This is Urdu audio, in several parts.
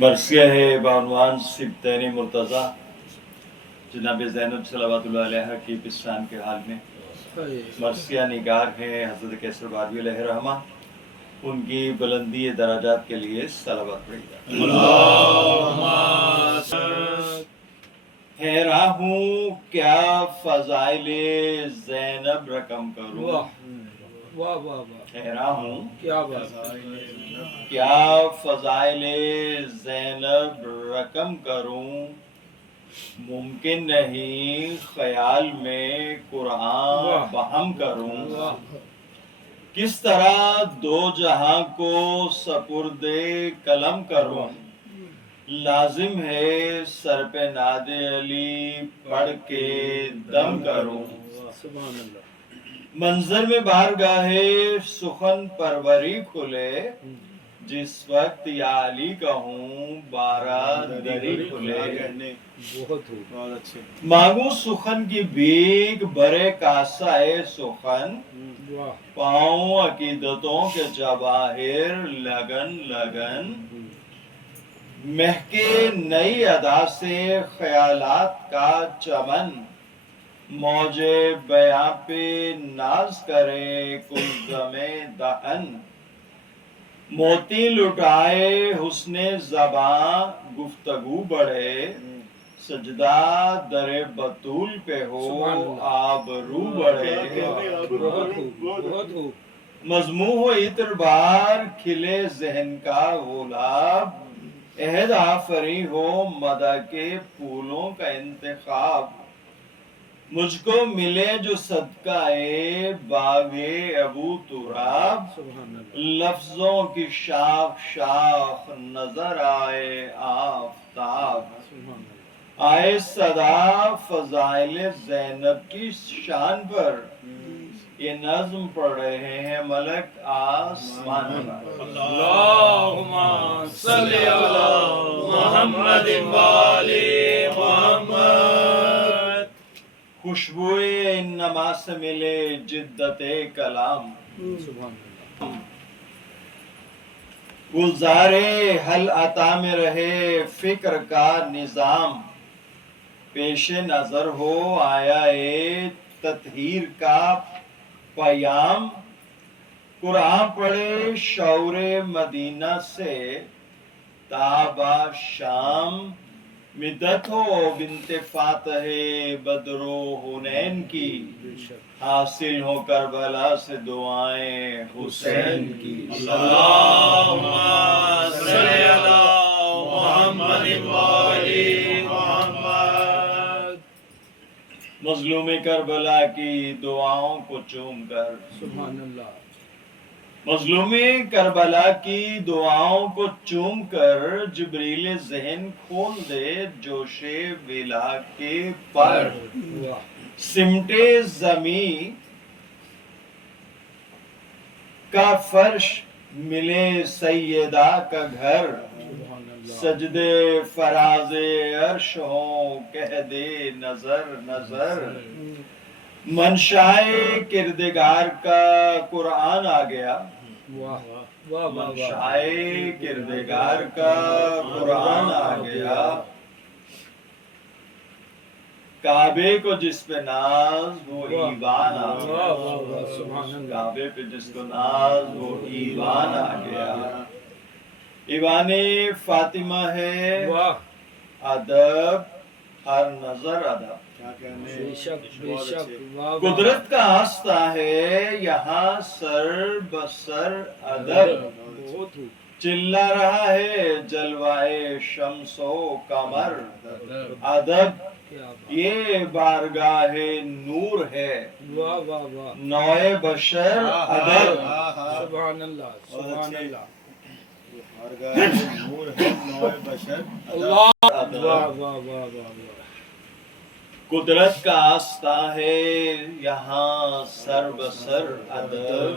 مرثیہ ہے بعنوان سبتین مرتضی جناب زینب صلوات اللہ علیہ کی پستان کے حال میں. مرثیہ نگار ہیں حضرت کیسر بادوی علیہ رحمہ. ان کی بلندی درجات کے لیے صلوات پڑھی جاتی ہے. حیران ہوں کیا فضائل زینب رقم کروں. حیران ہوں کیا فضائل زینب رقم کروں. ممکن نہیں خیال میں قرآن بہم کروں. کس طرح دو جہاں کو سپرد قلم کروں. لازم ہے سر پہ ناد علی پڑھ کے دم کروں. منظر میں بارگاہ سخن پروری کھلے. جس وقت یا علی کہوں بارہ دری کھلے. مانگوں سخن کی بھیک برے کاسائے سخن. پاؤں عقیدتوں کے جواہر لگن لگن. مہکے نئی ادا سے خیالات کا چمن. موجے بیاں پہ ناز کرے کلزم دہن. موتی لٹائے حسن زباں گفتگو بڑھے. سجدہ در بطول پہ ہو آبرو بڑھے. مضمون ہو عطر بار کھلے ذہن کا گلاب. عہد آفری ہو مدح کے پھولوں کا انتخاب. مجھ کو ملے جو صدقہ باغ ابو تراب. لفظوں کی شاخ شاخ نظر آئے آفتاب. آئے صدا فضائل زینب کی شان پر. یہ نظم پڑھ رہے ہیں ملک آسمان پر. اللہم صلی علی محمد والی محمد. خوشبوئے ان نما سے ملے جدت کلام. گلزار حل عطا میں رہے فکر کا نظام. پیش نظر ہو آیا تطہیر کا پیام. قرآن پڑھے شعور مدینہ سے تابا شام. مدت ہو بنت فاتح بدر و حنین کی. حاصل ہو کربلا سے دعائیں حسین کی. اللہم صلی علی محمد والی محمد. مظلوم کربلا کی دعاؤں کو چوم کر. سبحان اللہ. مظلوم کربلا کی دعاؤں کو چوم کر. جبریل ذہن کھول دے جوش ولا کے پر. سمٹے زمیں کا فرش ملے سیدہ کا گھر. سجدے فراز عرش ہوں کہہ دے نظر نظر. منشائے کردگار کا قرآن آ گیا. منشائے کردگار کا قرآن آ گیا. کعبے کو جس پہ ناز وہ ایوان آ گیا. کعبے پہ جس کو ناز وہ ایوان آ گیا. ایوان فاطمہ ہے ادب ہر نظر ادب. قدرت کا آستہ ہے یہاں سر بسر ادب. چلا رہا ہے جلوائے شمس و قمر. ادب یہ بارگاہ نور ہے. نوع بشر ادب. سبحان اللہ سبحان اللہ. نور ہے نوع بشر قدرت کا آستہ ہے یہاں سر بسر ادب.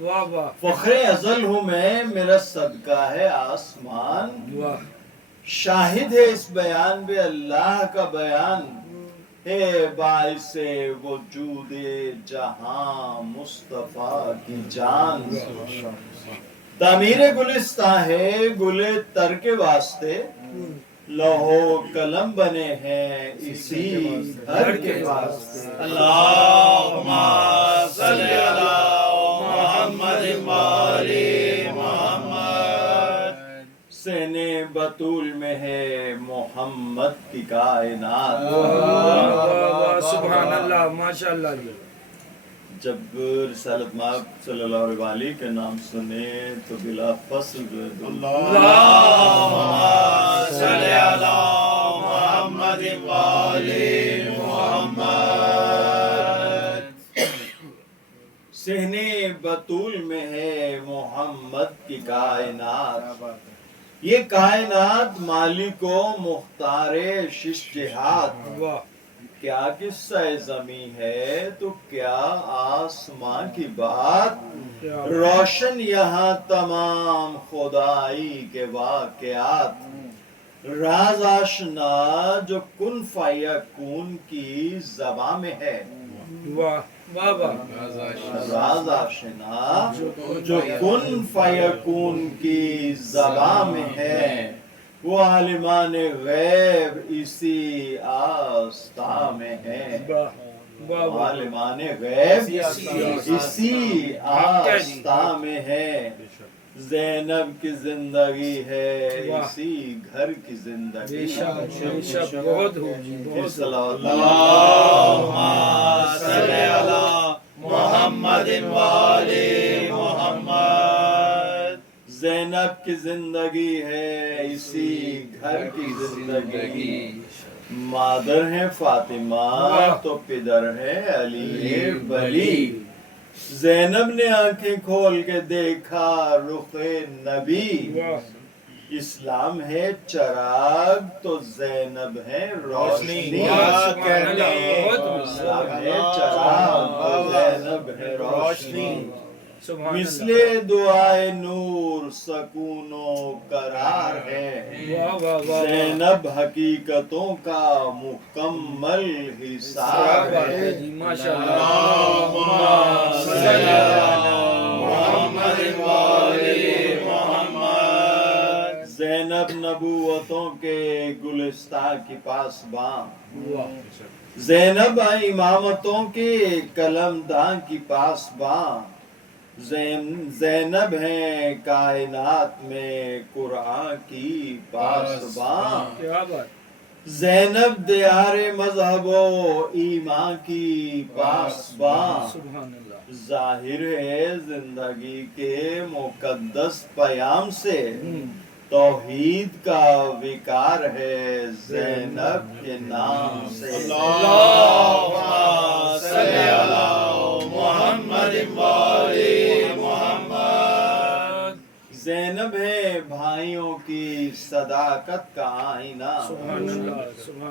واہ واہ فخر ازل ہوں میں، میرا صدقہ ہے آسمان، واہ شاہد ہے اس بیان پہ اللہ کا بیان، ہے باعث وجود جہاں مصطفیٰ کی جان۔ تعمیر گلستان ہے گل تر کے واسطے، لوح قلم بنے ہیں اسی گھر کے واسطے۔ اللہم صلی علی محمد وآلِ محمد۔ سین بطول میں ہے محمد کی کائنات۔ سبحان اللہ، ماشاء اللہ جی۔ جب رسالت مآب صلی اللہ علیہ وآلہ کے نام سنے تو بلا فصل جو ہے اللہم صلی علی محمد وآلِ محمد۔ سہنے بطول میں ہے محمد کی کائنات، یہ کائنات مالک و مختار شش جہات۔ واہ کیا قصہ زمیں ہے تو کیا آسمان کی بات، روشن یہاں تمام خدائی کے واقعات، راز آشنا جو کن فیکون کی زبان میں ہے، واہ واہ واہ، راز آشنا جو کن فیکون کی زبان میں ہے، وہ عالمان غیب اسی آستہ میں ہے، وہ عالمان غیب اسی آستہ میں ہے، زینب کی زندگی ہے اسی گھر کی زندگی۔ بے شک بہت ہو جی، بہت اللہم صلی علی محمد وآلِ محمد۔ زینب کی زندگی ہے اسی گھر کی زندگی، مادر ہے فاطمہ تو پدر ہے علی ولی، زینب نے آنکھیں کھول کے دیکھا رخ نبی، اسلام ہے چراغ تو زینب ہے روشنی، اسلام ہے چراغ تو زینب ہے روشنی، مثل دعائے نور سکون و قرار ہے، زینب حقیقتوں کا مکمل حصار ہے۔ اللہم صلی علی محمد وآلِ محمد۔ زینب نبوتوں کے گلستان کی پاسباں، زینب امامتوں کے قلم دان کی پاسباں، زینب ہیں کائنات میں قرآن کی پاسباں، زینب دیار مذہب و ایمان کی پاسباں، ظاہر ہے زندگی کے مقدس پیام سے، توحید کا وقار ہے زینب کے نام سے۔ اللہم صلی علی محمد وآلِ محمد۔ زینب ہے بھائیوں کی صداقت کا آئینہ،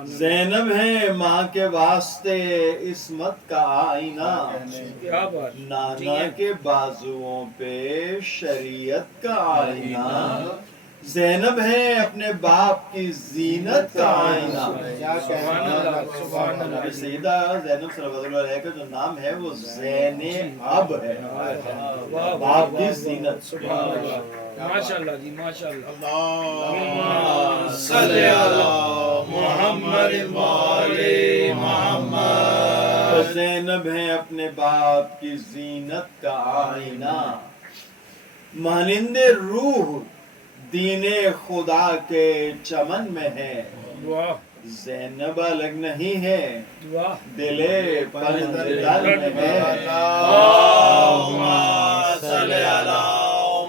زینب ہے ماں کے واسطے عصمت کا آئینہ، نانا کے بازوؤں پہ شریعت کا آئینہ، زینب ہے اپنے باپ کی زینت کا آئینہ۔ سیدہ زینب صلی اللہ علیہ وسلم کا جو نام ہے وہ زینب ہے، باپ کی زینت۔ ماشاءاللہ جی، ماشاءاللہ۔ اللہم صلی علی محمد وآلِ محمد۔ زینب ہے اپنے باپ کی زینت کا آئینہ، مانند روح دین خدا کے چمن میں ہے، زینب الگ نہیں ہے دل پنجتن میں ہے۔ اللہم صلی علی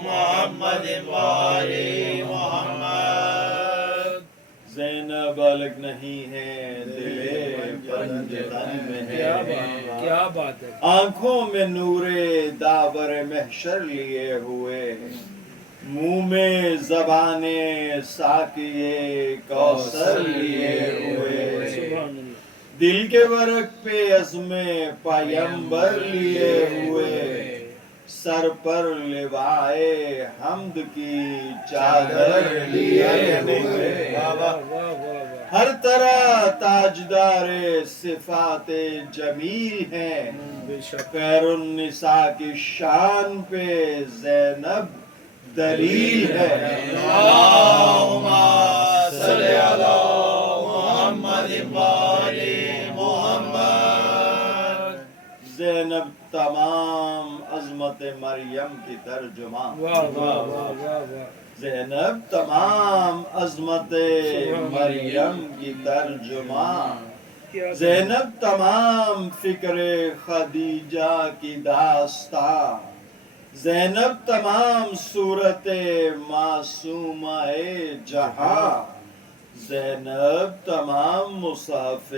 محمد وآلِ محمد۔ زینب الگ نہیں ہے دل پنجتن میں ہے، کیا بات ہے۔ آنکھوں میں نور داور محشر لیے ہوئے، منہ میں زبان ساقی کوثر لیے ہوئے، دل کے ورق پہ عزم پیمبر لیے ہوئے، سر پر لوائے حمد کی چادر لیے ہوئے، واہ واہ واہ واہ، ہر طرح تاجدار صفات جمیل ہیں، بے شک خیر النساء کی شان پہ زینب دلیل ہے۔ اللہم صلی علی محمد وآل محمد۔ زینب تمام عظمت مریم کی ترجمان، واہ واہ واہ واہ واہ، زینب تمام عظمت مریم کی ترجمان، زینب تمام فکر خدیجہ کی داستان، زینب تمام صورت معصومہ جہاں، زینب تمام مصحف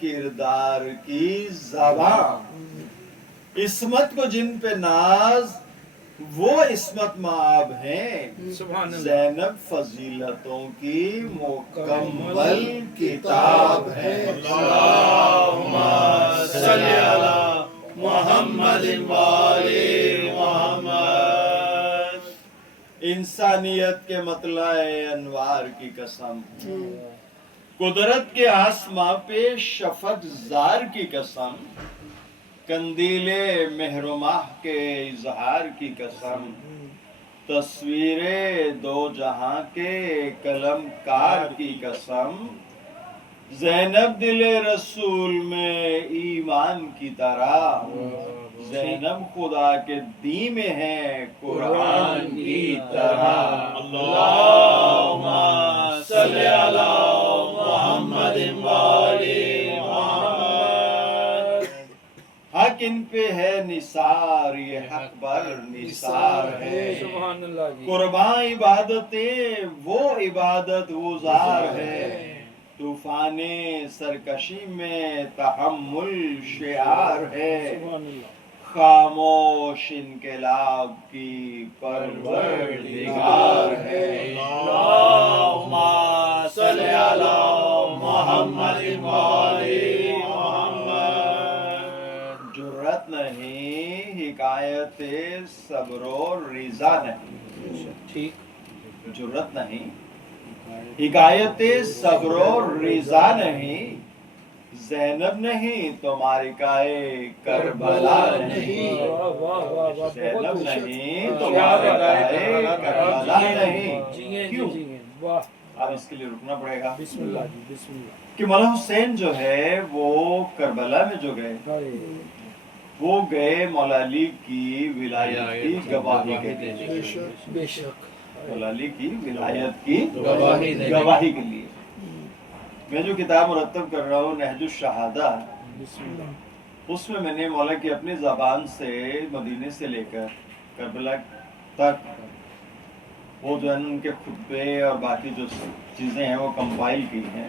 کردار کی زبان، عصمت کو جن پہ ناز وہ عصمت مآب ہیں، سبحان اللہ، زینب فضیلتوں کی مکمل کتاب ہے۔ اللہم صلی علی محمد وآل محمد۔ انسانیت کے مطلع انوار کی قسم، قدرت کے آسماں پہ شفق زار کی قسم، قندیل مہر و ماہ کے اظہار کی قسم، تصویر دو جہاں کے قلم کار کی قسم، زینب دل رسول میں ایمان کی طرح، زینب خدا کے دین میں ہے قرآن کی طرح۔ اللہم صلی علی محمد وآل محمد۔ حق ان پہ ہے نثار، یہ حق بر نثار ہے، سبحان اللہ جی، قرباں عبادتیں وہ عبادت گزار ہے، طوفان سرکشی میں تحمل شعار ہے، سبحان اللہ، خاموش انقلاب کی پروردگار ہے۔ اللہم صلی علی محمد وآل محمد۔ جرأت نہیں، حکایت صبر و رضا نہیں، ٹھیک، جرأت نہیں، حکایت صبر و رضا نہیں، زینب نہیں تو معرکہ کربلا نہیں، واہ واہ واہ واہ، زینب بہت نہیں تو کیا بات معرکہ کربلا نہیں۔ جیئیں کیوں؟ جیئیں، واہ، اب اس کے لیے رکنا پڑے گا بسم اللہ جی، بسم اللہ، کہ مولا حسین جو ہے وہ کربلا میں جو گئے، وہ گئے مولا علی کی ولایت کی گواہی کے لیے، بے شک، مولا علی کی ولایت کی گواہی دینے، گواہی کے لیے۔ میں جو کتاب مرتب کر رہا ہوں نہج الشہادہ، بسم اللہ، اس میں نے مولا کی اپنی زبان سے مدینے سے لے کر کربلا تک وہ جو ہے ان کے خطبے اور باقی جو چیزیں ہیں وہ کمپائل کی ہیں،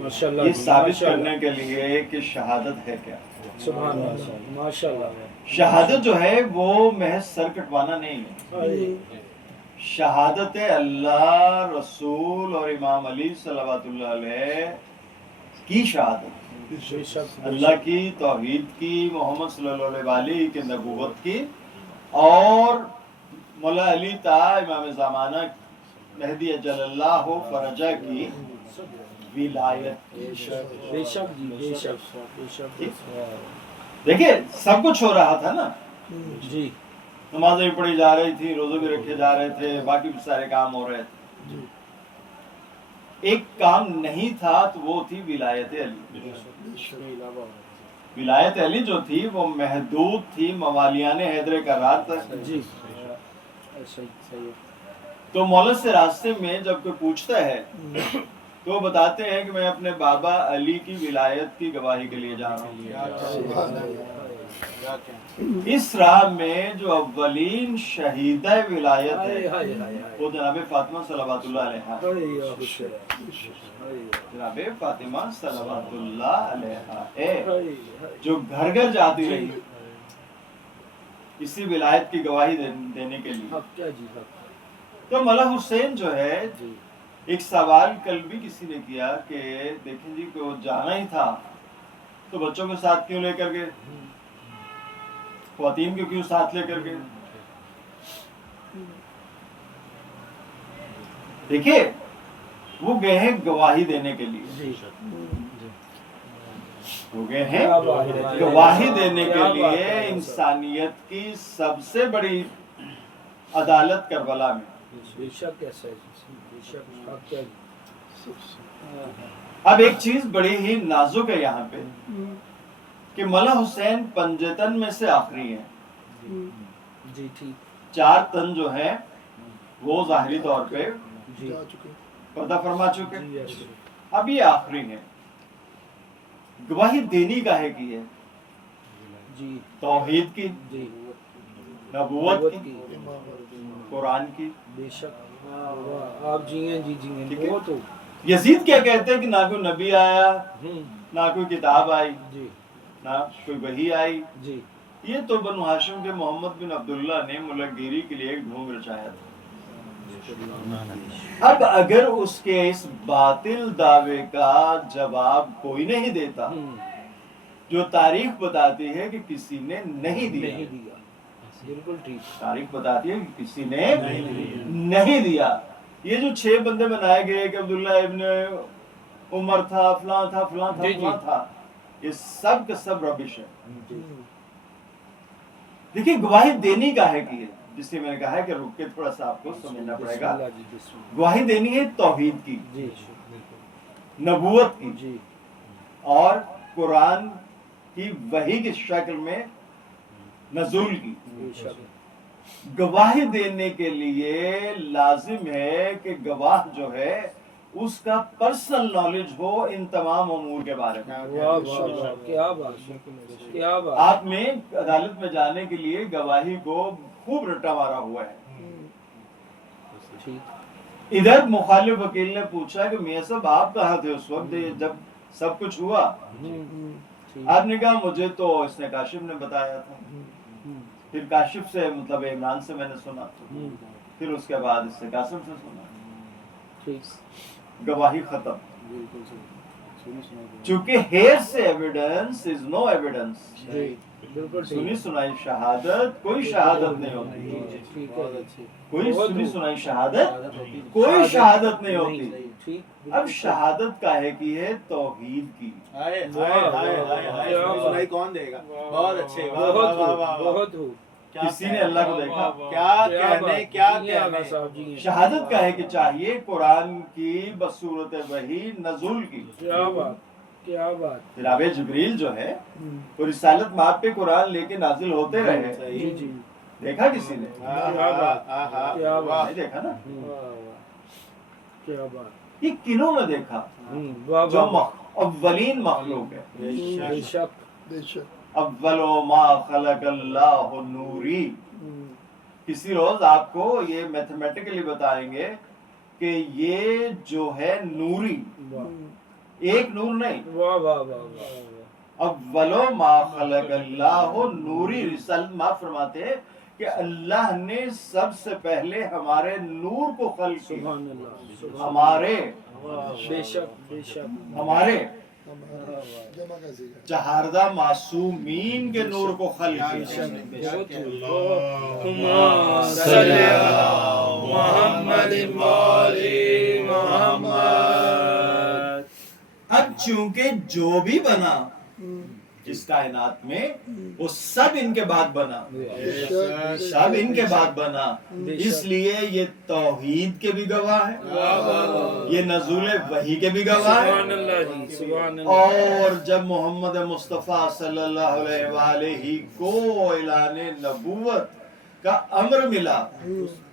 ماشاء اللہ یہ جی، ثابت ماشاء اللہ، کرنے کے لیے کہ شہادت ہے کیا۔ سبحان اللہ، ماشاء اللہ، شہادت جو ہے وہ محض سر کٹوانا نہیں ہے، شہادت اللہ، رسول اور امام علی صلوات اللہ علیہ کی شہادت، بے شک، اللہ کی توحید کی، محمد صلی اللہ علیہ وآلہ کی نبوت کی، اور مولا علی تا امام زمانہ مہدی اجل اللہ فرجہ کی ولایت کی۔ بے شک جی، بے شک، بے شک، دیکھیں سب کچھ ہو رہا تھا نا، جی، نمازیں بھی پڑھی جا رہی تھی، روزے بھی رکھے جا رہے تھے، باقی بھی سارے کام ہو رہے تھے، ایک کام نہیں تھا تو وہ تھی ولایت علی۔ ولایت علی جو تھی وہ محدود تھی موالیان حیدر کرار تک، جی، صحیح، تو مولا سے راستے میں جب کوئی پوچھتا ہے تو وہ بتاتے ہیں کہ میں اپنے بابا علی کی ولایت کی گواہی کے لیے جا رہا ہوں۔ اس راہ میں جو اولین شہیدہ ولایت ہے وہ جناب فاطمہ صلوات اللہ علیہا، جناب فاطمہ صلوات اللہ علیہا ہے، جو گھر گھر جاتی رہی اسی ولایت کی گواہی دینے کے لیے۔ تو مولا حسین جو ہے، ایک سوال کل بھی کسی نے کیا کہ دیکھیں جی کہ وہ جانا ہی تھا تو بچوں کے ساتھ کیوں لے کر گئے؟ خواتین کو کیوں ساتھ لے کر گئے؟ دیکھیے وہ گئے ہیں گواہی دینے کے لیے، جی وہ گئے ہیں کیا بات ہے، گواہی دینے کے کیا بات لیے ہے، انسانیت کی سب سے بڑی عدالت کربلا میں۔ بے شک ایسا ہے جی، بے شک آپ کیا اب ایک چیز بڑی ہی نازک ہے یہاں پہ کہ مولا حسین پنجتن میں سے آخری ہیں، جی ٹھیک 4 تن جو ہیں وہ ظاہری طور پہ جی پردہ فرما چکے، جی یس اب یہ آخری ہیں۔ گواہی دینی کاہے کی ہے؟ جی توحید کی، جی نبوت کی، قرآن کی۔ بے شک واہ، آپ جی ہیں جی جی ہیں ٹھیک ہے۔ بہت ہو یزید کیا کہتے ہیں کہ نہ کوئی نبی آیا، ہوں، نہ کوئی کتاب آئی، جی نہ کوئی وحی آئی، جی یہ تو بنو ہاشم کے محمد بن عبداللہ نے ملک گیری کے لیے ایک ڈھونگ رچایا تھا۔ اب اگر اس کے اس باطل دعوے کا جواب کوئی نہیں دیتا، ہوں، جو تاریخ بتاتی ہے کہ کسی نے نہیں دیا، نہیں دیا بالکل ٹھیک تاریخ بتاتی ہے کہ کسی نے نہیں دیا۔ یہ جو 6 بندے بنائے گئے کہ عبداللہ ابن عمر تھا، فلاں تھا، فلاں تھا، جی جی فلاں تھا، یہ سب کا سب ربش ہے۔ جی دیکھیے گواہی دینی کاہے کی ہے، جس سے میں نے کہا ہے کہ رک کے تھوڑا سا آپ کو سمجھنا پڑے بسم گا۔ اللہ جی بسم اللہ گواہی دینی ہے توحید کی، جی نبوت کی، جی اور قرآن کی وحی کی شکل میں نزول کی۔ بے شک گواہی دینے کے لیے لازم ہے کہ گواہ جو ہے اس کا پرسنل نالج ہو ان تمام امور کے بارے میں۔ واہ واہ واہ کیا بات کیا بات آپ نے عدالت میں جانے کے لیے گواہی کو خوب رٹا مارا ہوا ہے۔ ٹھیک ادھر مخالف وکیل نے پوچھا کہ میاں صاحب آپ کہاں تھے اس وقت جب سب کچھ ہوا؟ ٹھیک آپ نے کہا مجھے تو اس نے کاشف نے بتایا تھا، پھر کاشف سے مطلب عمران سے میں نے سنا، پھر اس کے بعد اس سے قاسم سے سنا، ٹھیک گواہی ختم۔ بالکل چونکہ ہیئر سے ایویڈنس از نو ایویڈنس، جی بالکل سنی ٹھیک سنائی شہادت کوئی شہادت نہیں ہوتی، ٹھیک ہے کوئی بہت سنی ہو- سنائی شہادت کوئی شہادت نہیں ہوتی۔ ٹھیک اب شہادت کاہے کی ہے؟ توحید کی۔ کون دے گا؟ بہت اچھے، بہت ہو کسی نے اللہ کو دیکھا؟ کیا کہنے شہادت کاہے کی چاہیے؟ قرآن کی بصورت وحی نزول کی۔ کیا بات کیا بات جناب جبریل جو ہے وہ رسالت مآب پہ قرآن لے کے نازل ہوتے رہے، جی جی دیکھا کسی نے؟ کیا بات نہیں دیکھا نا؟ کیا بات یہ کنہوں نے دیکھا؟ واہ جو واہ اولین مخلوق ہے۔ بے شک اول ما خلق اللہ نوری۔ کسی روز آپ کو یہ میتھمیٹیکلی بتائیں گے کہ یہ جو ہے نوری، ایک نور نہیں، واہ واہ واہ واہ اول ما خلق اللہ نوری۔ رسالت مآب فرماتے ہیں کہ اللہ نے سب سے پہلے ہمارے نور کو خلق کیا، سبحان اللہ ہمارے بے شک بے شک ہمارے چہاردہ معصومین کے نور کو خلق کیا۔ بہت صلی محمد محمد اب چونکہ جو بھی بنا اس کائنات میں وہ سب ان کے بعد بنا، سب ان کے بعد بنا، اس لیے یہ توحید کے بھی گواہ ہے، یہ نزول وحی کے بھی گواہ سبحان ہے، اللہ جی سبحان اللہ اور جب محمد مصطفیٰ صلی اللہ علیہ وآلہ کو اعلان نبوت کا امر ملا،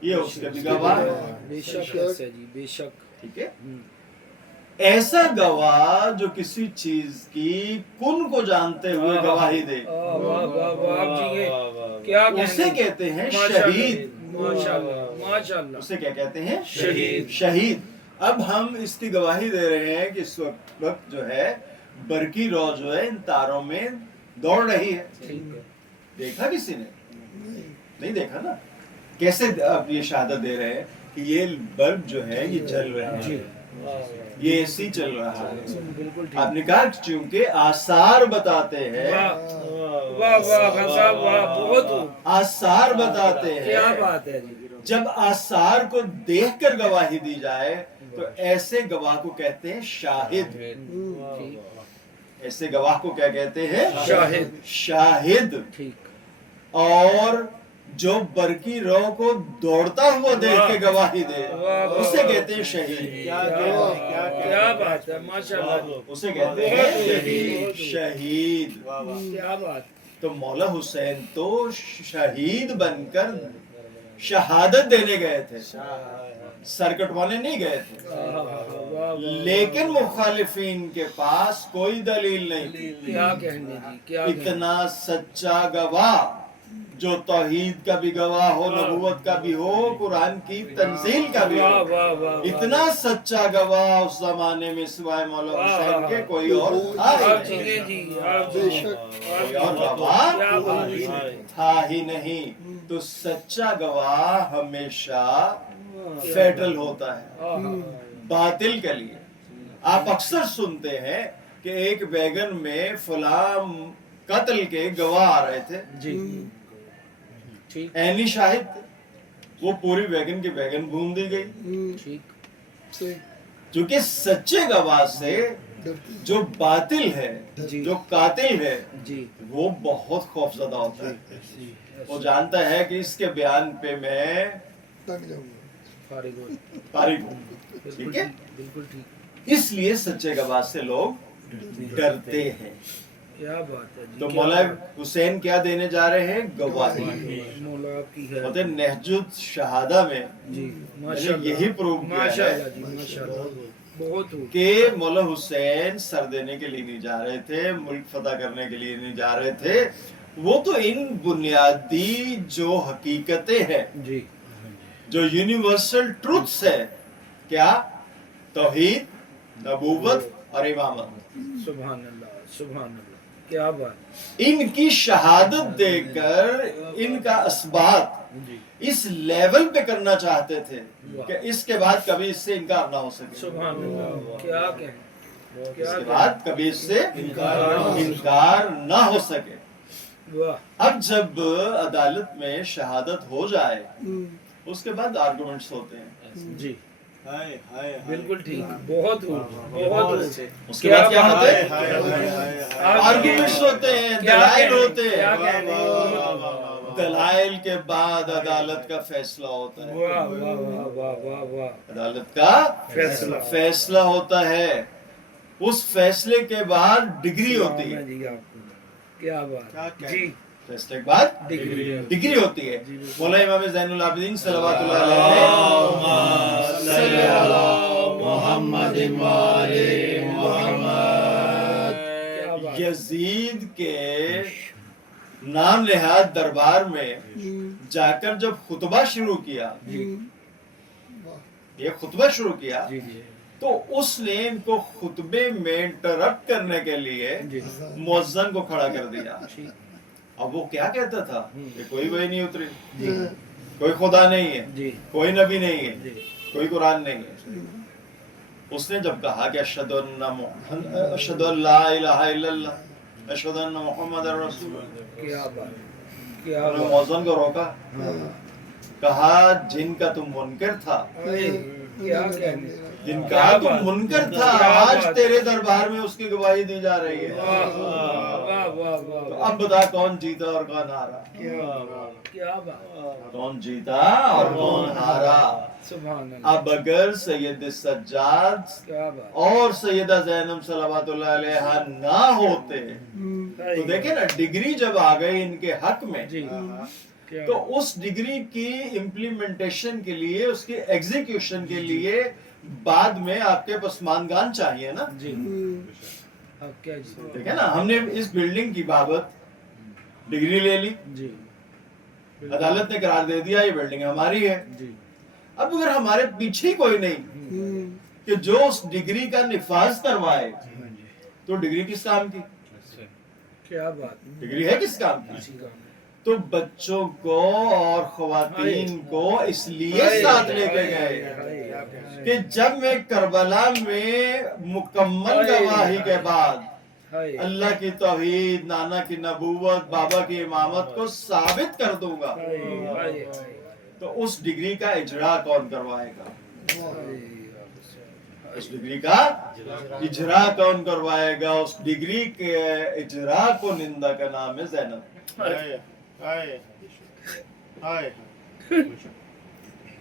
یہ اس کے بھی گواہ ہے۔ بے شک ایسا جی بے شک ٹھیک ہے؟ ایسا گواہ جو کسی چیز کی کن کو جانتے ہوئے گواہی دے، واہ واہ واہ آپ جی ہیں کیا اسے کہتے ہیں شہید۔ ماشاء اللہ اسے کیا کہتے ہیں؟ شہید۔ شہید۔ اب ہم اس کی گواہی دے رہے ہیں کہ اس وقت جو ہے برقی رو جو ہے ان تاروں میں دوڑ رہی ہے۔ ٹھیک ہے دیکھا کسی نے؟ نہیں دیکھا نا؟ کیسے اب یہ شہادت دے رہے ہیں کہ یہ بلب جو ہے یہ جل رہے ہیں، یہ ایسی چل رہا ہے. بالکل ٹھیک. آپ نے کہا چونکہ آثار بتاتے ہیں, واہ واہ خان صاحب واہ, بہت آثار بتاتے کیا ہیں. بات ہے جی. جب آثار کو دیکھ کر گواہی دی جائے تو ایسے گواہ کو کہتے ہیں شاہد. ایسے گواہ کو کیا کہتے ہیں؟ شاہد. شاہد. ٹھیک. اور جو برقی رو کو دوڑتا ہوا دیکھ کے گواہی دے اسے کہتے ہیں شہید. کیا بات ہے, ماشاءاللہ. اسے کہتے ہیں شہید. کیا بات. تو مولا حسین تو شہید بن کر شہادت دینے گئے تھے, سر کٹوانے نہیں گئے تھے. لیکن مخالفین کے پاس کوئی دلیل نہیں تھی. کیا کہنے جی, کیا اتنا سچا گواہ جو توحید کا بھی گواہ ہو, نبوت کا بھی ہو, قرآن کی تنزیل کا بھی ہو, اتنا سچا گواہ اس زمانے میں سوائے مولا حسین کے کوئی اور تھا ہی نہیں. تو سچا گواہ ہمیشہ فیٹل ہوتا ہے باطل کے لیے. آپ اکثر سنتے ہیں کہ ایک ویگن میں فلاں قتل کے گواہ آ رہے تھے, عینی شاہد تھے, وہ پوری ویگن کی ویگن گھوم دی گئی. چونکہ سچے گواہ سے جو باطل ہے, جو قاتل ہے, وہ بہت خوفزدہ ہوتا ہے. وہ جانتا ہے کہ اس کے بیان پہ میں فارغ ہوں. ٹھیک ہے, بالکل ٹھیک. اس لیے سچے گواہ سے لوگ ڈرتے ہیں. کیا بات ہے. تو مولا حسین کیا دینے جا رہے ہیں؟ گواہی. مولا کی ہے. ہوتے نہج الشہادہ میں یہی پروو کیا ہے کہ مولا حسین سر دینے کے لیے نہیں جا رہے تھے, ملک فتح کرنے کے لیے نہیں جا رہے تھے. وہ تو ان بنیادی جو حقیقتیں ہیں, جو یونیورسل ٹروتھس ہے, کیا توحید, نبوت اور امامت, سبحان اللہ, سبحان اللہ. کیا بات. ان کی شہادت دے کر ان کا اثبات اس لیول پہ کرنا چاہتے تھے کہ اس کے بعد کبھی اس سے انکار نہ ہو سکے. سبحان اللہ. کیا کہیں, اس کے بعد کبھی اس سے انکار نہ ہو سکے. اب جب عدالت میں شہادت ہو جائے اس کے بعد آرگومنٹس ہوتے ہیں. جی بالکل ٹھیک. بہت بہت. اس کے بعد کیا ہوتے ہیں؟ آرگومنٹس ہوتے ہیں, دلائل ہوتے ہیں. دلائل کے بعد عدالت کا فیصلہ ہوتا ہے. عدالت کا فیصلہ ہوتا ہے. اس فیصلے کے بعد ڈگری ہوتی ہے. کیا بات. جی فیصلے کے بعد ڈگری ہوتی ہے. مولا امام زین العابدین صلوات اللہ علیہ محمد یزید کے نام نہاد دربار میں جا کر جب خطبہ شروع کیا, یہ خطبہ شروع کیا, تو اس نے ان کو خطبے میں انٹرپٹ کرنے کے لیے مؤذن کو کھڑا کر دیا. اب وہ کیا کہتا تھا کہ کوئی وحی نہیں اتری, کوئی خدا نہیں ہے, کوئی نبی نہیں ہے, کوئی قرآن نہیں ہے. اس نے جب کہا کہ اشہد ان لا الہ الا اللہ اشہد ان محمد رسول اللہ, مؤذن کو روکا, کہا جن کا تم منکر تھا, جن کا تم منکر تھا, آج تیرے دربار میں اس کی گواہی دی جا رہی ہے. تو اب بتا کون جیتا اور کون ہارا, کون جیتا اور کون ہارا. اب اگر سید سجاد اور سیدہ زینب صلوات اللہ علیہا نہ ہوتے تو دیکھیں نا, ڈگری جب آ گئی ان کے حق میں, تو اس ڈگری کی امپلیمنٹیشن کے لیے, اس کی ایگزیکیوشن کے لیے بعد میں آپ کے پسماندگان چاہیے نا. دیکھیں نا, ہم نے اس بلڈنگ کی بابت ڈگری لے لی, عدالت نے قرار دے دیا یہ بلڈنگ ہماری ہے. اب اگر ہمارے پیچھے کوئی نہیں کہ جو اس ڈگری کا نفاذ کروائے, تو ڈگری کس کام کی؟ کیا بات. ڈگری ہے کس کام کی؟ تو بچوں کو اور خواتین کو اس لیے ساتھ لے کے گئے کہ جب میں کربلا میں مکمل گواہی کے بعد اللہ کی توحید، نانا کی نبوت، بابا کی امامت کو ثابت کر دوں گا تو اس ڈگری کا اجرا کون کروائے گا؟ اس ڈگری کا اجرا کون کروائے گا؟ اس ڈگری کے اجرا کو نندا کا نام ہے زینب۔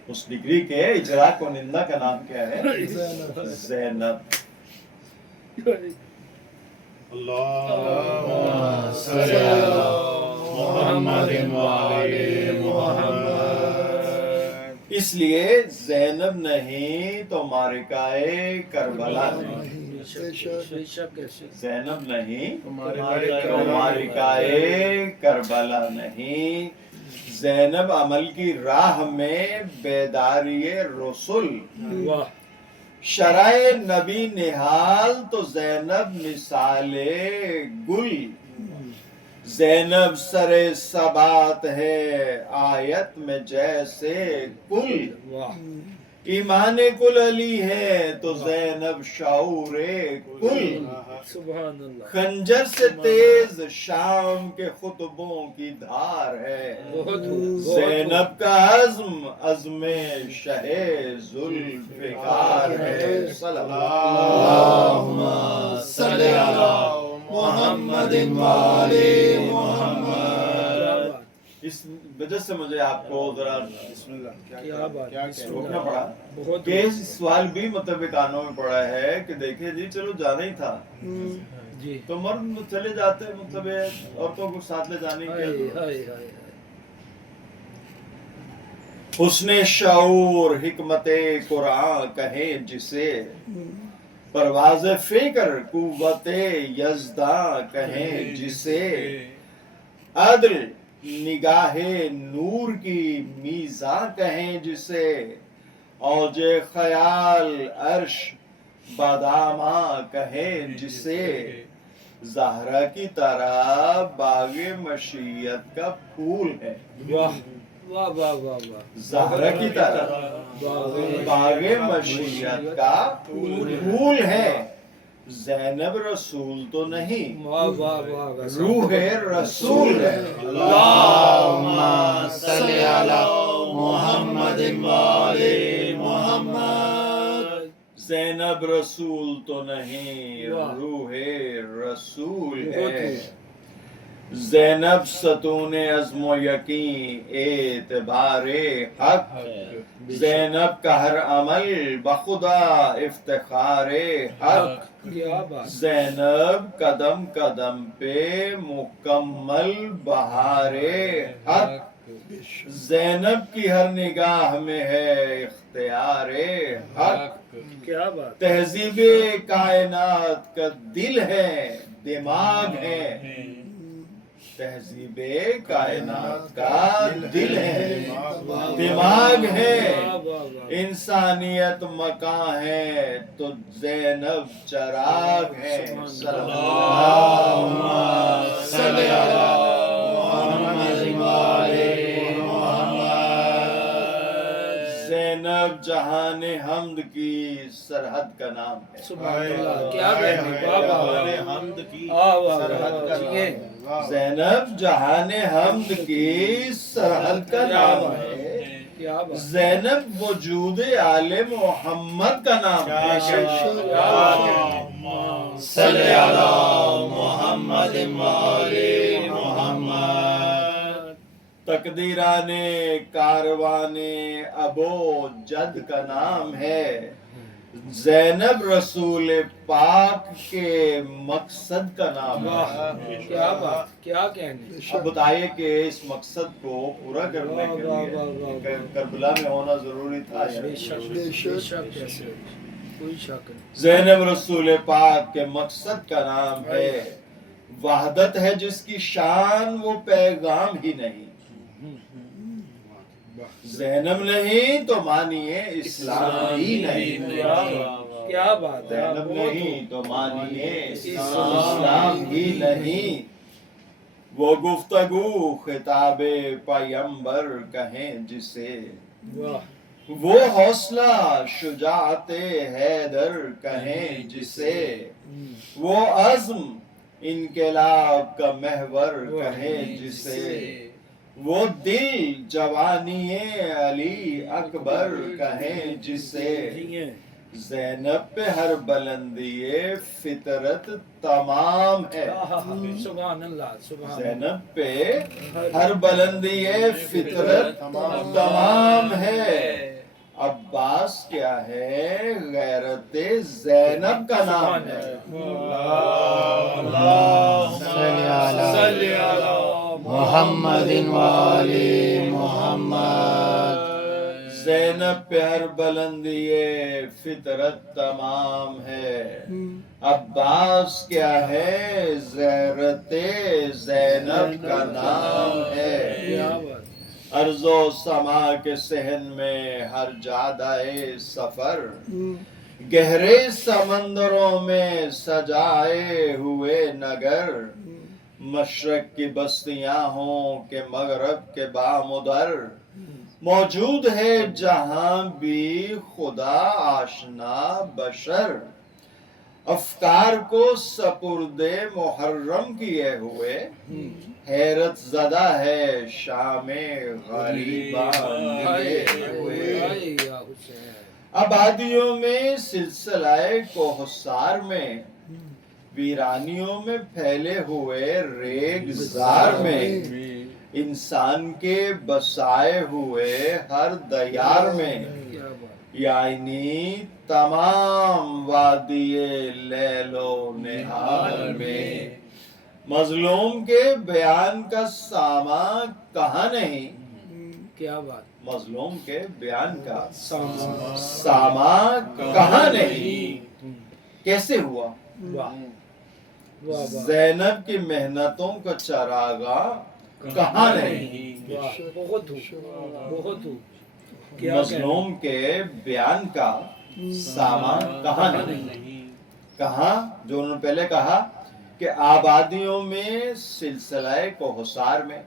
اس ڈگری کے اجرا کو نندا کا نام کیا ہے؟ زینب۔ اللہم صلی علی محمد وآلِ محمد۔ اس لیے زینب نہیں تو معرکہ کربلا نہیں، زینب نہیں تو معرکہ کربلا نہیں، زینب عمل کی راہ میں بیداری رسول، شرائع نبی نہال تو زینب مثال گل، زینب سر ثبات ہے آیت میں جیسے کل، ایمان کل علی ہے تو زینب شعور کل، خنجر سے تیز شام کے خطبوں کی دھار ہے، زینب کا عزم عزم شہ ذوالفقار ہے۔ اللہم صلی علی محمد وآلِ محمد۔ اس وجہ سے مجھے آپ کو ذرا بسم اللہ روکنا پڑا کہ اس سوال بھی مطلب کانوں میں پڑا ہے کہ دیکھیں جی چلو جانا ہی تھا تو مرد چلے جاتے، مطلب عورتوں کو ساتھ لے جانے کی حسن شعور حکمت قرآن کہیں جسے، پرواز فکر قوت یزداں کہیں جسے، عدل نگاہ نور کی میزاں کہیں جسے، اوج خیال عرش باداماں کہیں جسے، زہرا کی طرح باغ مشیت کا پھول ہے، زہرا کی طرح باغ مشیت کا پھول ہے، زینب رسول تو نہیں روح رسول ہے۔ اللہم صلی علی محمد وآلِ محمد۔ زینب رسول تو نہیں روح رسول ہے، زینب ستون عزم و یقین اعتبار حق، زینب کا ہر عمل بخدا افتخار حق، زینب قدم قدم پہ مکمل بہار حق، زینب کی ہر نگاہ میں ہے اختیار حق، تہذیب کائنات کا دل ہے دماغ ہے، تہذیب کائنات کا دل ہے دماغ ہے، انسانیت مکان ہے تو زینب چراغ ہے۔ اللہم صلی علی محمد وآلِ محمد۔ زینب جہان حمد کی سرحد کا نام ہے۔ زینب جہان حمد کی سرحد کا نام ہے، زینب وجود آل محمد کا نام ہے۔ صلی علی محمد وآلِ محمد۔ تقدیران کاروان ابو جد کا نام ہے، زینب رسول پاک کے مقصد کا نام ہے۔ کیا بات، کیا کہنے۔ اب بتائیے کہ اس مقصد کو پورا کرنے کے لیے کربلا میں ہونا ضروری تھا۔ زینب رسول پاک کے مقصد کا نام ہے، وحدت ہے جس کی شان وہ پیغام ہی نہیں، زینب نہیں تو مانیے اسلام ہی نہیں، کیا بات ہے، زینب نہیں تو مانیے اسلام ہی نہیں، وہ گفتگو خطاب پیمبر کہیں جسے، وہ حوصلہ شجاعت حیدر کہیں جسے، وہ عزم انقلاب کا محور کہیں جسے، وہ دل جوانی علی اکبر کہیں جسے، زینب پہ ہر بلندی فطرت تمام ہے، سبحان اللہ سبحان زینب پہ ہر بلندی فطرت تمام ہے، عباس کیا ہے غیرت زینب کا نام ہے، صلی علی محمد وآل محمد۔ زینب پہ ہر بلندی فطرت تمام ہے، عباس کیا ہے غیرت زینب کا نام ہے، ارض و سما کے صحن میں ہر جادۂ سفر، گہرے سمندروں میں سجائے ہوئے نگر، مشرق کی بستیاں ہوں کہ مغرب کے بامدر، موجود ہے جہاں بھی خدا آشنا بشر، افکار کو سپرد محرم کیے ہوئے، حیرت زدہ ہے شام غریبان لیے ہوئے، آبادیوں میں سلسلہ کوہسار میں، ویرانیوں میں پھیلے ہوئے ریگزار میں، انسان کے بسائے ہوئے ہر دیار میں، یعنی تمام وادی لیل و نہار میں، مظلوم کے بیان کا سامان کہاں نہیں، کیا بات، مظلوم کے بیان کا سامان کہاں نہیں، کیسے ہوا، زینب کی محنتوں کا چراغاں کہاں نہیں، بہت مظلوم کے بیان کا سامان کہاں نہیں، کہاں جو انہوں نے پہلے کہا کہ آبادیوں میں سلسلہ کوہسار میں،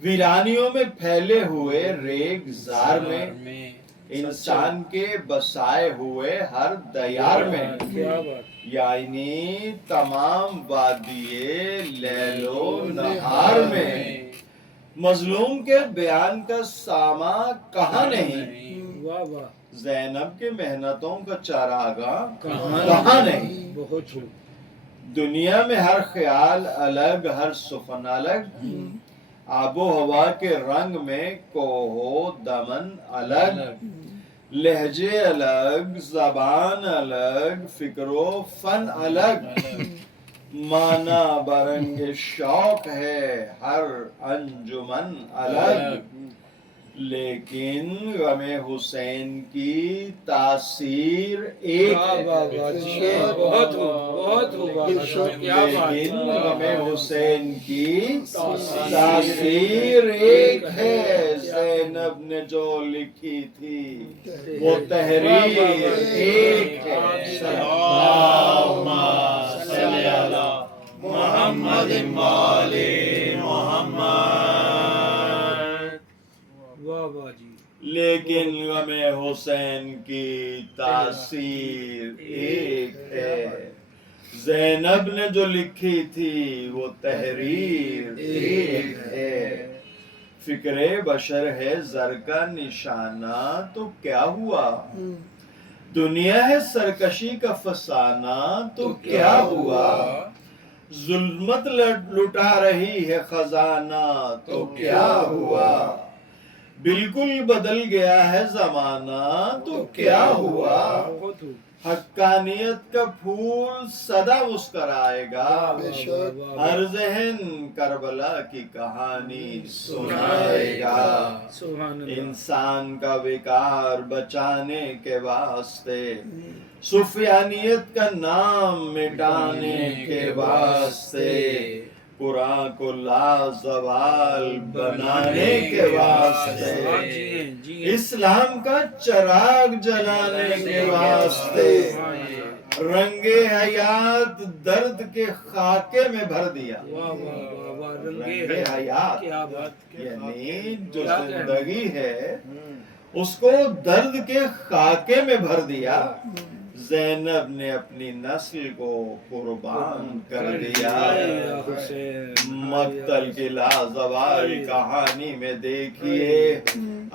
ویرانیوں میں پھیلے ہوئے ریگزار میں، انسان کے بسائے ہوئے ہر دیار میں، یعنی تمام وادی لیل و نہار میں، مظلوم کے بیان کا سامان کہاں نہیں، زینب کے محنتوں کا چراغاں کہاں نہیں، دنیا میں ہر خیال الگ، ہر سخن الگ، آب و ہوا کے رنگ میں کوہ دمن الگ، لہجے الگ، زبان الگ، فکر و فن الگ، مانا برنگ شوق ہے ہر انجمن الگ، لیکن غم حسین کی تاثیر ایک ہے، لیکن غم حسین کی تاثیر ایک ہے، زینب نے جو لکھی تھی وہ تحریر ایک ہے، اللہم صلی علی محمد وآل محمد۔ لیکن غم حسین کی تاثیر ایک ہے، زینب نے جو لکھی تھی وہ تحریر ایک ہے، فکر بشر ہے زر کا نشانہ تو کیا ہوا، دنیا ہے سرکشی کا فسانہ تو کیا ہوا، ظلمت لٹا رہی ہے خزانہ تو کیا ہوا، بالکل بدل گیا ہے زمانہ تو کیا ہوا، حقانیت کا پھول سدا مسکرائے گا، ہر ذہن کربلا کی کہانی سنائے گا، انسان کا وقار بچانے کے واسطے، سفیانیت کا نام مٹانے کے واسطے، قرآن کو لازوال بنانے کے واسطے، اسلام کا چراغ جلانے کے واسطے، رنگ حیات درد کے خاکے میں بھر دیا. واہ واہ واہ واہ رنگ حیات کیا بات یعنی جو زندگی ہے اس کو درد کے خاکے میں بھر دیا. زینب نے اپنی نسل کو قربان کر دیا. مقتل کی لازوال کہانی میں دیکھیے،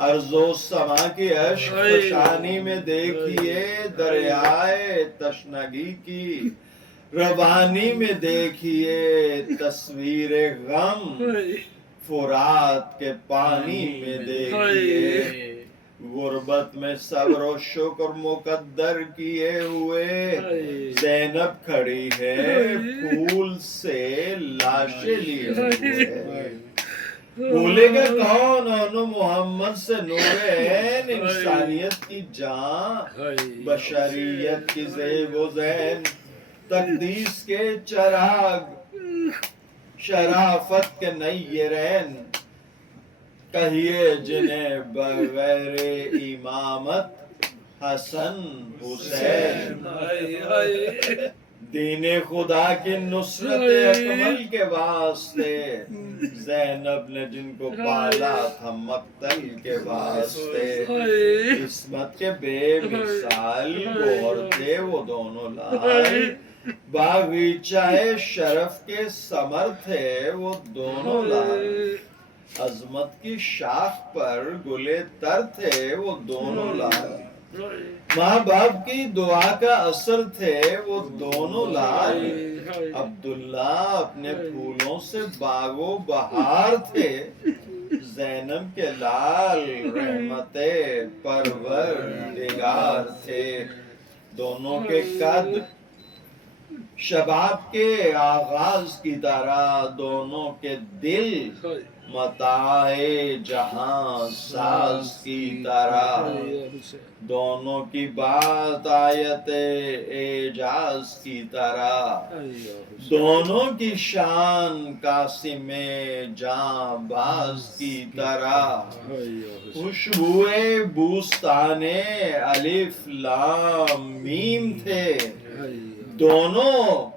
ارض و سما کی اشک فشانی میں دیکھیے، دریائے تشنگی کی روانی میں دیکھیے، تصویر غم فرات کے پانی میں دیکھیے. غربت میں صبر و شکر مقدر کیے ہوئے زینب کھڑی ہے پھول سے لاشیں لیے ہوئے. بھولے گا کون انو محمد سے نور عین، انسانیت کی جان، بشریت کی زیب و زین، تقدیس کے چراغ، شرافت کے نیرین. کہیے جنہیں بغیر امامت حسن حسین. دین خدا کی نصرت اکمل کے واسطے زینب نے جن کو پالا تھا مقتل کے واسطے. عصمت کے بے مثال گوہر تھے وہ دونوں لال، باغیچہ شرف کے ثمر تھے وہ دونوں لال. عظمت کی شاخ پر گلے تر تھے وہ دونوں لال، ماں باپ کی دعا کا اثر تھے وہ دونوں لال. عبداللہ اپنے پھولوں سے باغ و بہار تھے، زینب کے لال رحمت پروردگار تھے. دونوں کے قد شباب کے آغاز کی طرح، دونوں کے دل متاع جہاں ساز کی طرح. دونوں کی بات آیت اعجاز کی طرح، دونوں کی شان قاسم جاں باز کی طرح. خوشبوئے بوستان الف لام میم تھے دونوں،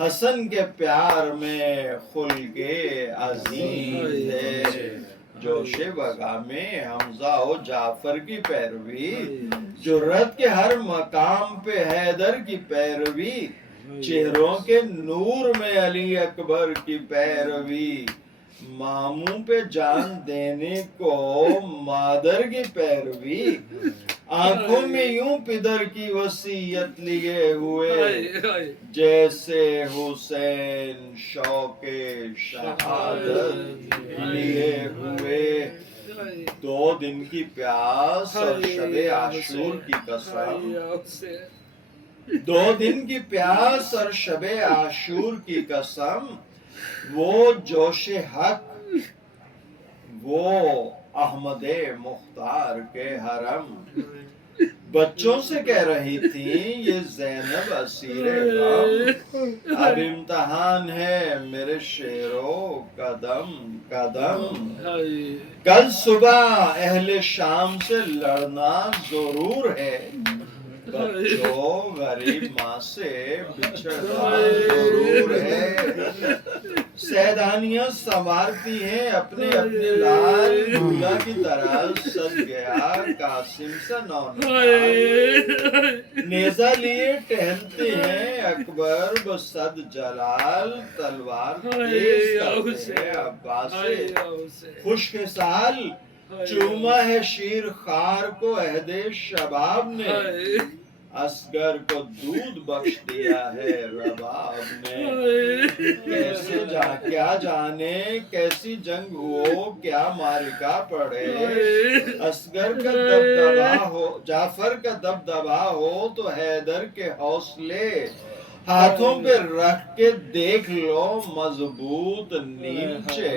حسن کے پیار میں خلقے عظیم تھے. جوش وغا میں حمزہ و جعفر کی پیروی، جرت کے ہر مقام پہ حیدر کی پیروی، چہروں کے نور میں علی اکبر کی پیروی، ماموں پہ جان دینے کو مادر کی پیروی، آنکھوں میں یوں پدر کی وصیت لیے ہوئے جیسے حسین شوق شہادت لیے ہوئے. 2 دن کی پیاس اور شب عاشور کی قسم، 2 دن کی پیاس اور شب عاشور کی قسم. وہ جوش حق، وہ احمد مختار کے حرم. بچوں سے کہہ رہی تھی یہ زینب اسیر غم، اب امتحان ہے میرے شیرو قدم قدم. کل صبح اہل شام سے لڑنا ضرور ہے، بچوں غریب ماں سے بچھڑنا ضرور ہے. سیدانیاں سنوارتی ہیں اپنے اپنے لال، دھولا کی طرح سج گیا قاسم سے نیزہ لیے ٹہلتے ہیں اکبر بصد جلال، تلوار تیز کرتے ہیں عباس سے خشک سال. چوما ہے شیر خار کو عہد شباب نے، اصغر کو دودھ بخش دیا ہے رباب نے. کیسے کیا جانے کیسی جنگ ہو، کیا معرکہ پڑے، اصغر کا دبدبا ہو، جعفر کا دبدبا ہو تو حیدر کے حوصلے ہاتھوں پہ رکھ کے دیکھ لو مضبوط نیمچے.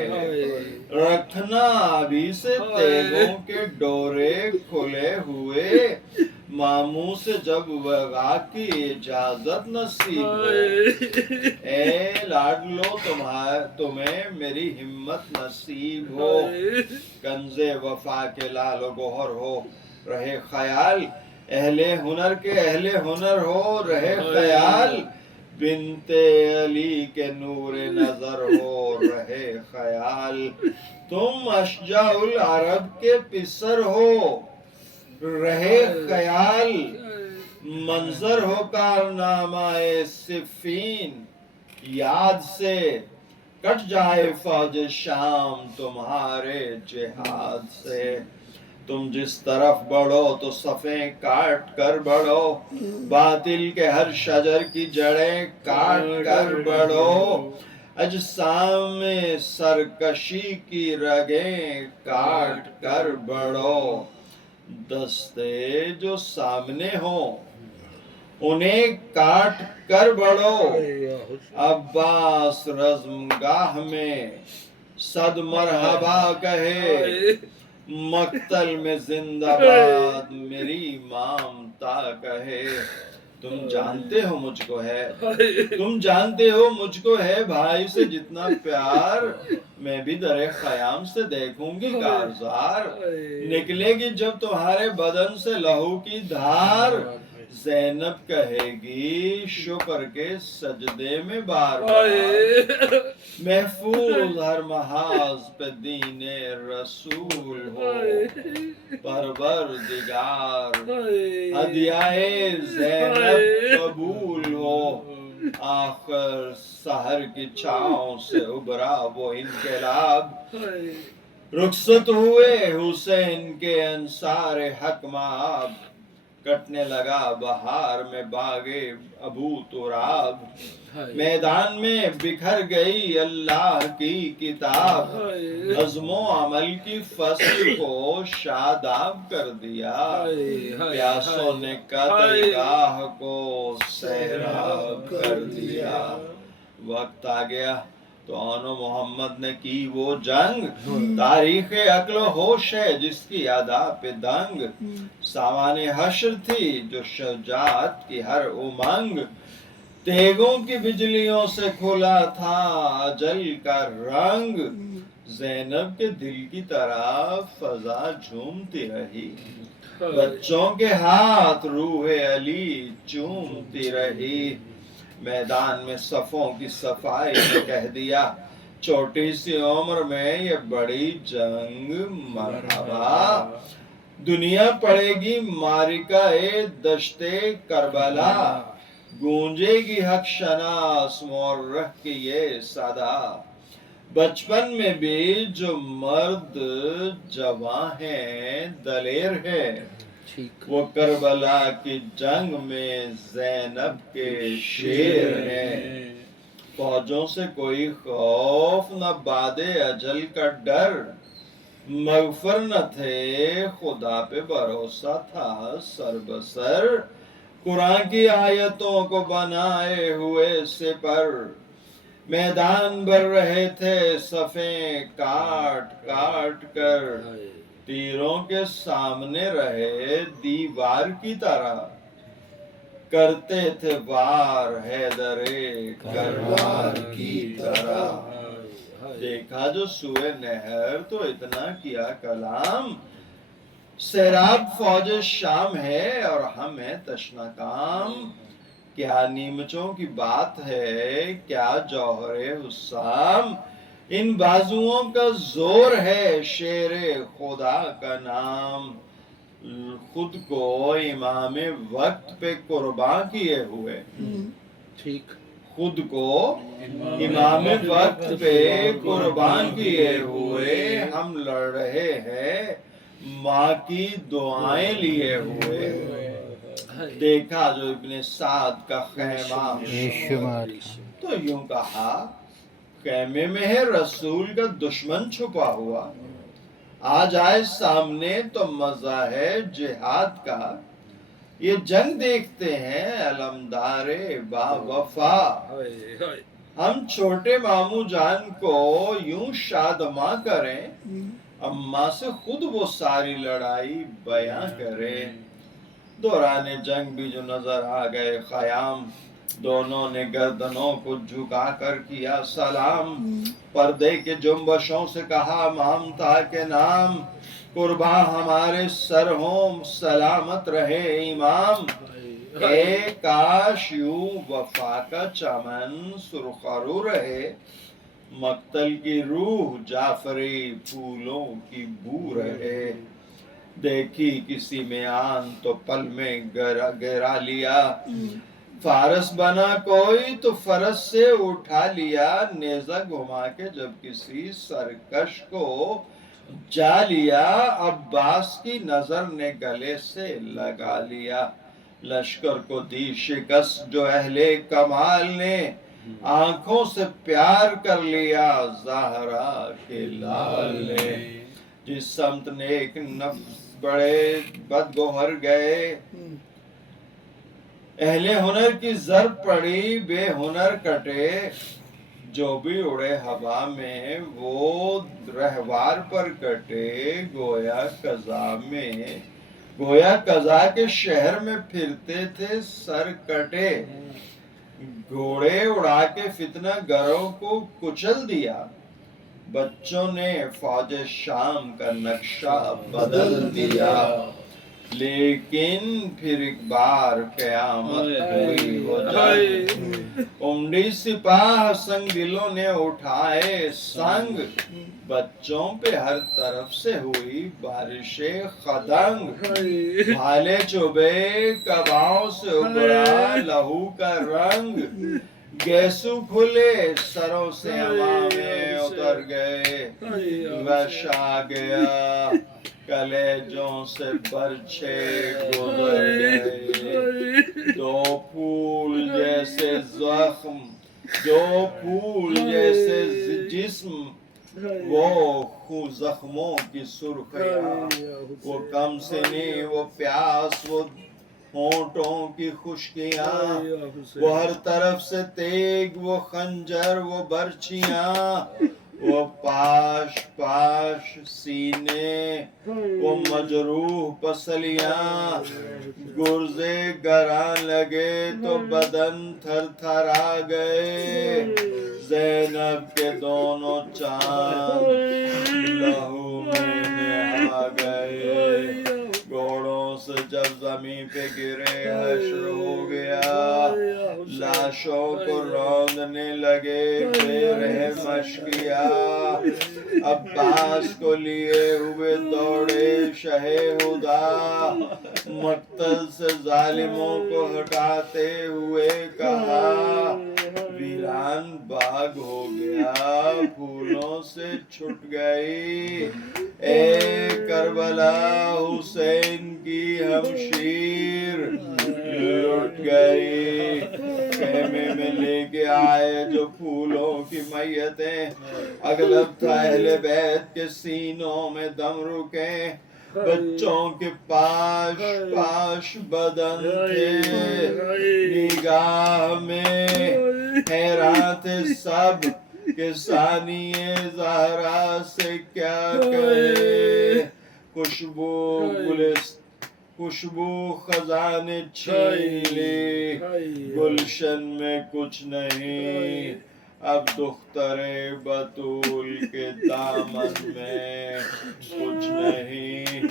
رکھنا ابھی سے تیغوں کے ڈورے کھلے ہوئے، ماموں سے جب وغا کی اجازت نصیب ہو. اے لاڈلو تمہیں میری ہمت نصیب ہو، کنز وفا کے لال و گوہر ہو رہے خیال. اہل ہنر کے اہل ہنر ہو رہے خیال، بنت علی کے نور نظر ہو رہے خیال، تم اشجع العرب کے پسر ہو رہے خیال، منظر ہو کارنامہ صفین، یاد سے کٹ جائے فوج شام تمہارے جہاد سے، تم جس طرف بڑھو تو صفیں کاٹ کر بڑھو، باطل کے ہر شجر کی جڑیں کاٹ کر بڑھو، اجسام میں سرکشی کی رگیں کاٹ کر بڑھو، دستے جو سامنے ہوں انہیں کاٹ کر بڑھو، عباس رزمگاہ میں صد مرحبا کہے، مقتل میں زندہ باد میری مامتا کہے، تم جانتے ہو مجھ کو ہے، تم جانتے ہو مجھ کو ہے بھائی سے جتنا پیار، میں بھی در خیام سے دیکھوں گی کارزار، نکلے گی جب تمہارے بدن سے لہو کی دھار، زینب کہے گی شکر کے سجدے میں بار بار، محفوظ ہر محاذ پہ دین رسول ہو، پروردگار ہدیہ زینب قبول ہو، آخر سحر کی چھاؤں سے ابھرا وہ انقلاب، رخصت ہوئے حسین کے انصار حق مآب، کٹنے لگا بہار میں باغے ابو تراب، میدان میں بکھر گئی اللہ کی کتاب، عزم و عمل کی فصل کو شاداب کر دیا، پیاسوں نے قتل گاہ کو سیراب کر دیا، وقت آ گیا تو آن و محمد نے کی وہ جنگ، تاریخ عقل و ہوش ہے جس کی ادا پہ دنگ، سامان حشر تھی جو شجاعت کی ہر امنگ، تیگوں کی بجلیوں سے کھلا تھا اجل کا رنگ، زینب کے دل کی طرح فضا جھومتی رہی، بچوں کے ہاتھ روح علی چومتی رہی، میدان میں صفوں کی صفائی نے کہہ دیا، چھوٹی سی عمر میں یہ بڑی جنگ مرحبا، دنیا پڑے گی معرکہ دشت کربلا، گونجے گی حق شناس مورخ کی یہ صدا، بچپن میں بھی جو مرد جواں ہیں دلیر ہے، وہ کربلا کی جنگ میں زینب کے شیر ہیں، فوجوں سے کوئی خوف نہ بعد اجل کا ڈر، مغفر نہ تھے خدا پہ بھروسہ تھا سر بسر، قرآن کی آیتوں کو بنائے ہوئے سپر، میدان بھر رہے تھے صفیں کاٹ کاٹ کر، تیروں کے سامنے رہے دیوار کی طرح، کرتے تھے وار حیدر کرار کی طرح، دیکھا جو سوئے نہر تو اتنا کیا کلام، سیراب فوج شام ہے اور ہم ہیں تشنا کام، کیا نیمچوں کی بات ہے کیا جوہر حسام، ان بازوؤں کا زور ہے شیر خدا کا نام، خود کو امام وقت پہ قربان کیے ہوئے، خود کو امام وقت پہ قربان کیے ہوئے، ہم لڑ رہے ہیں ماں کی دعائیں لیے ہوئے، دیکھا جو ابن سعد کا خیمہ تو یوں کہا، خیمے میں ہے رسول کا دشمن چھپا ہوا، آ جائے سامنے تو مزہ ہے جہاد کا، یہ جنگ دیکھتے ہیں علمدار با وفا، ہم چھوٹے ماموں جان کو یوں شادماں کریں، اماں سے خود وہ ساری لڑائی بیاں کریں، دوران جنگ بھی جو نظر آ گئے خیام، دونوں نے گردنوں کو جھکا کر کیا سلام، پردے کے جنبشوں سے کہا مامتا کے نام، قرباں ہمارے سر ہوں سلامت رہے امام اے کاش یوں وفا کا چمن سرخرو رہے مقتل کی روح جعفری پھولوں کی بو رہے دیکھی کسی میں آن تو پل میں گرا لیا فارس بنا کوئی تو فرس سے اٹھا لیا نیزہ گھما کے جب کسی سرکش کو جا لیا عباس کی نظر نے گلے سے لگا لیا لشکر کو دی شکست جو اہل کمال نے آنکھوں سے پیار کر لیا زہرا کے لال نے جس سمت نیک نفس بڑے بدگوہر گئے اہل ہنر کی ضرب پڑی بے ہنر کٹے جو بھی اڑے ہوا میں وہ رہوار پر کٹے گویا قضا کے شہر میں پھرتے تھے سر کٹے گھوڑے اڑا کے فتنہ گروں کو کچل دیا بچوں نے فوج شام کا نقشہ بدل دیا لیکن پھر ایک بار قیامت ہوئی وہ جنگ عمری سپاہ سنگ دلوں نے اٹھائے سنگ بچوں پہ ہر طرف سے ہوئی بارش خدنگ بھالے چوبے کباؤں سے ابھرا لہو کا رنگ گیسو کھلے سروں سے امامے اتر گئے وش آ گیا کلیجوں سے برچھے گزر گئے دو پھول جیسے جسم وہ زخموں کی سرخیاں وہ کم سنی وہ پیاس وہ ہونٹوں کی خشکیاں وہ ہر طرف سے تیگ وہ خنجر وہ برچیاں وہ پاش سینے وہ مجروح پسلیاں گرزے گران لگے تو بدن تھر تھر آ گئے زینب کے دونوں چاند لہو میں نہا گئے گھوڑوں سے جب زمین پہ گرے حشر ہو گیا لاشوں کو روندنے لگے بے رحم اشکیا عباس کو لیے ہوئے دوڑے شہ ہدا مقتل سے ظالموں کو ہٹاتے ہوئے کہا ویران باغ ہو گیا پھولوں سے چھٹ گئی اے کربلا حسین کی ہمشیر لٹ گئی خیمے میں لے کے آئے جو پھولوں کی میتیں اغلب تھا اہل بیت کے سینوں میں دم رکے بچوں کے پاش بدن تھے نگاہ میں حیران تھے سب کہ ثانیہ زہرا سے کیا کہے خوشبو خزاں نے چھین لی گلشن میں کچھ نہیں اب دختر بطول کے دامن میں کچھ نہیں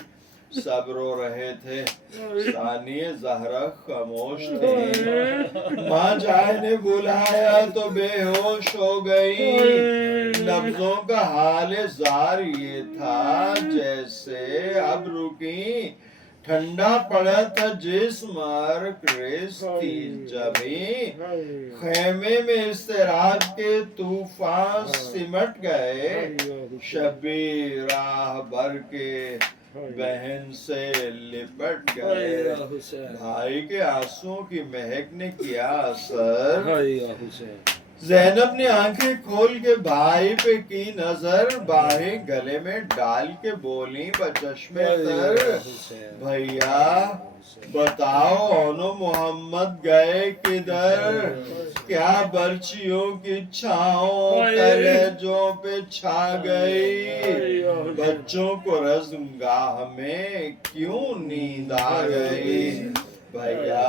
سب رو رہے تھے ثانیہ زہرا خاموش تھی ماں جائے نے بلایا تو بے ہوش ہو گئی لفظوں کا حال زار یہ تھا جیسے اب رکی ٹھنڈا پڑا تھا جسم اور ریس تھی جبھی خیمے میں اضطراب کے طوفان سمٹ گئے شبی راہ بھر کے بہن سے لپٹ گئے بھائی کے آنسوں کی مہک نے کیا اثر زینب نے آنکھیں کھول کے بھائی پہ کی نظر باہیں گلے میں ڈال کے بولی بچشمے تر بھیا بتاؤ اونو محمد گئے کدھر کیا برچیوں کی چھاؤں کلیجوں پہ چھا گئی بچوں کو رزمگاہ میں کیوں نیند آ گئی بھیا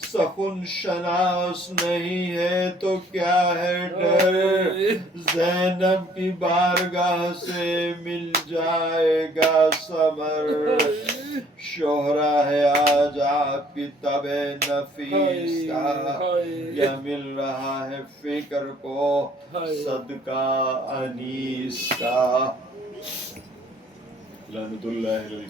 سخن شناس نہیں ہے تو کیا ہے ڈر زینب کی بارگاہ سے مل جائے گا ثمر شہرا ہے آج آپ کی طبع نفیس کا یہ مل رہا ہے فکر کو صدقہ انیس کا لعنت اللہ علیہ